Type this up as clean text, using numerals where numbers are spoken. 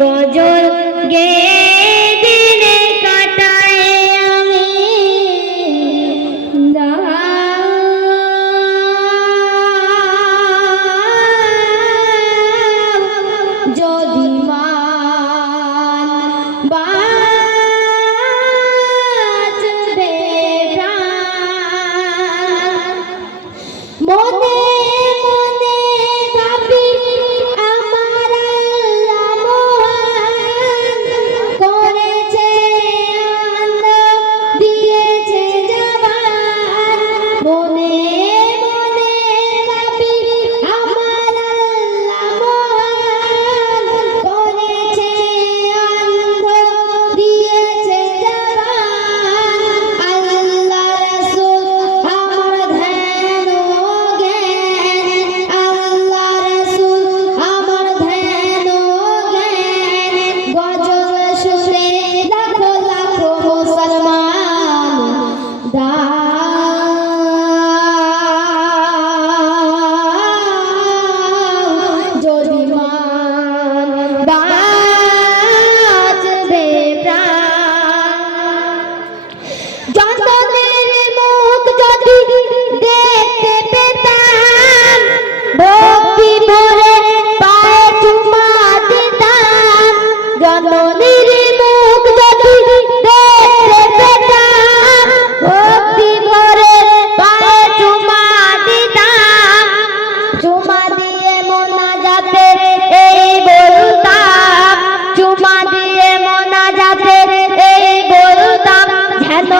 গজল গেয়ে দিনে কাটাই আমি যদি মান বাঁচবে প্রাণ মনে মনে ভাবি আমার আল্লাহ মহান করেছে আল্লাহ দিয়েছে জবান মনে মনে ভাবি আমার আল্লাহ মহান করেছে আল্লাহ দিয়েছে জবান আল্লাহ রাসূল আমার ধ্যান ও জ্ঞান আল্লাহ রাসূল আমার ধ্যান ও জ্ঞান গজল শুনে লাখো লাখো মুসলমান যদি মান বাঁচবে প্রাণ জননের মুখ যদি দেখতে পেতাম ভক্তি ভরে পায়ে চুমা দিতাম জননীর মুখ যদি দেখতে পেতাম ভক্তি ভরে পায়ে চুমা দিতাম চুমা দিয়ে মোনাজাতে এই বলতাম চুমা দিয়ে মোনাজাতে এই বলতাম যেন